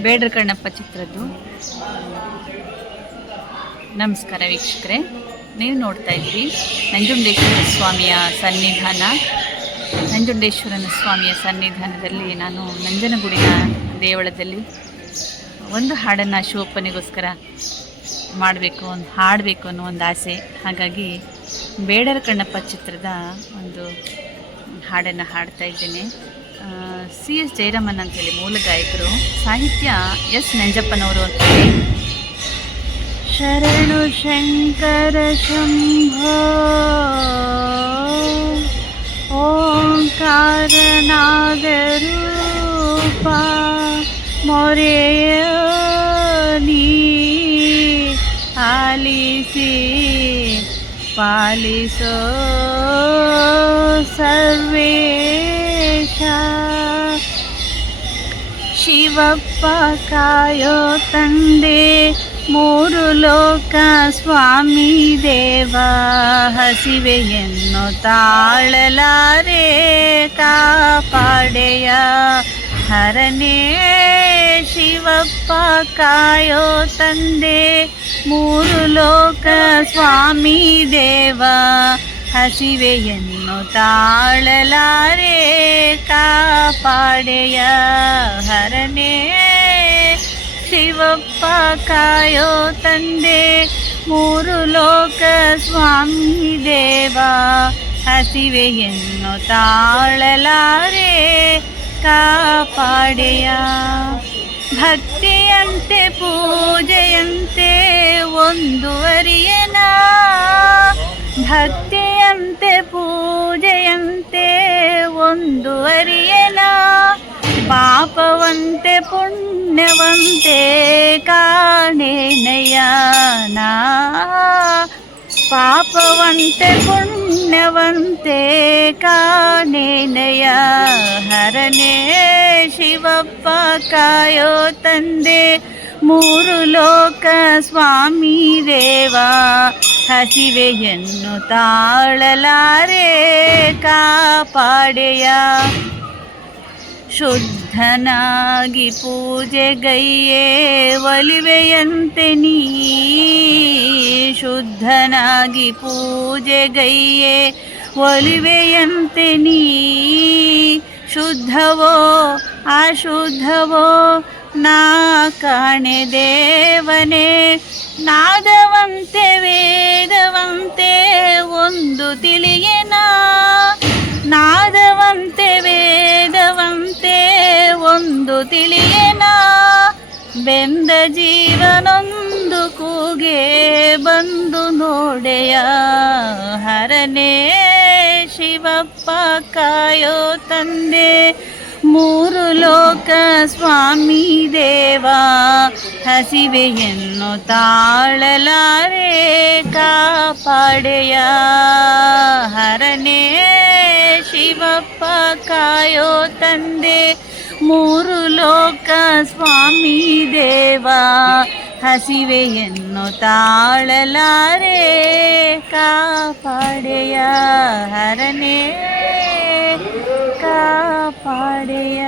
ಬೇಡ್ರ ಕಣ್ಣಪ್ಪ ಚಿತ್ರದ್ದು. ನಮಸ್ಕಾರ ವೀಕ್ಷಕರೆ. ನೀವು ನೋಡ್ತಾ ಇದ್ರಿ ನಂಜುಂಡೇಶ್ವರ ಸ್ವಾಮಿಯ ಸನ್ನಿಧಾನ. ನಂಜುಂಡೇಶ್ವರನ ಸ್ವಾಮಿಯ ಸನ್ನಿಧಾನದಲ್ಲಿ ನಾನು ನಂಜನಗುಡಿನ ದೇವಳದಲ್ಲಿ ಒಂದು ಹಾಡನ್ನು ಶಿವಪ್ಪನಿಗೋಸ್ಕರ ಮಾಡಬೇಕು ಒಂದು ಹಾಡಬೇಕು ಅನ್ನೋ ಒಂದು ಆಸೆ. ಹಾಗಾಗಿ ಬೇಡರ ಕಣ್ಣಪ್ಪ ಚಿತ್ರದ ಒಂದು ಹಾಡನ್ನು ಹಾಡ್ತಾ ಇದ್ದೇನೆ. ಸಿ ಎಸ್ ಜಯರಾಮನ್ ಅಂತೇಳಿ ಮೂಲ ಗಾಯಕರು, ಸಾಹಿತ್ಯ ಎಸ್ ನಂಜಪ್ಪನವರು ಅಂತೇಳಿ. ಶರಣು ಶಂಕರ ಶಂಭೋ ಓಂಕಾರನಾಗರೂಪ ಮೊರೆಯ ನೀ ಆಲಿಸಿ ಪಾಲಿಸೋ ಸರ್ವೇಶ ಶಿವಪ್ಪ ಕಾಯೋ ತಂದೆ, ಮೂರು ಲೋಕ ಸ್ವಾಮಿ ದೇವ, ಹಸಿವೆಯನ್ನು ತಾಳಲಾರೆ ಕಾಪಾಡೆಯ ಹರನೇ ಶಿವಪ್ಪ ಕಾಯೋ ತಂದೆ, ಮೂರು ಲೋಕ ಸ್ವಾಮಿ ದೇವ ಹಸಿವೆಯನ್ನು ತಾಳಲಾರೆ ಕಾಪಾಡೆಯ ಹರನೇ ಶಿವಪ್ಪ ಕಾಯೋ ತಂದೆ ಮೂರು ಲೋಕ ಸ್ವಾಮಿ ದೇವ ಹಸಿವೆಯನ್ನು ತಾಳಲಾರೆ ಕಾಪಾಡೆಯ ಭಕ್ತಿಯಂತೆ ಪೂಜೆಯಂತೆ ಒಂದುವರಿಯನ ಭಕ್ತಿಯಂತೆ ಪೂಜೆಯಂತೆ ಒಂದುವರಿಯನ ಪಾಪವಂತೆ ಪುಣ್ಯವಂತೆ ಕಾಣೆನಯನ ಪಾಪವಂತೆ ಪುಣ್ಯವಂತೆ ಕಾಣೆನಯ ಹರನೇ ಶಿವಪ್ಪ ಕಾಯೋ ತಂದೆ ಮೂರು ಲೋಕ ಸ್ವಾಮಿ ದೇವ ಹಸಿವೆಯನ್ನು ತಾಳಲಾರೆ ಕಾಪಾಡೆಯ. ಶುದ್ಧನಾಗಿ ಪೂಜೆಗೈಯೇ ಒಲಿವೆಯಂತೆ ನೀ ಶುದ್ಧನಾಗಿ ಪೂಜೆಗೈಯೇ ಒಲಿವೆಯಂತೆ ನೀ ಶುದ್ಧವೋ ಅಶುದ್ಧವೋ ನಾ ಕಾಣೆ ದೇವನೇ, ನಾದವಂತೆ, ವೇದವಂತೆ, ಒಂದು ತಿಳಿಯೇನ? ನಾದವಂತೆ, ವೇದವಂತೆ, ಒಂದು ತಿಳಿಯೇನ? ಬೆಂದ ಜೀವನೊಂದು ಕೂಗೆ ಬಂದು ನೋಡೆಯ ಹರನೇ ಶಿವಪ್ಪ ಕಾಯೋ ತಂದೆ ಮೂರು ಲೋಕ ಸ್ವಾಮಿ ದೇವ ಹಸಿವೆಯನ್ನು ತಾಳಲಾರೆ ಕಾಪಾಡೆಯ ಹರನೇ ಶಿವಪ್ಪ ಕಾಯೋ ತಂದೆ ಮೂರು ಲೋಕ ಸ್ವಾಮಿ ದೇವ ಹಸಿವೆಯನ್ನು ತಾಳಲಾರೆ ಕಾಪಾಡೆಯ ಹರನೇ பாடைய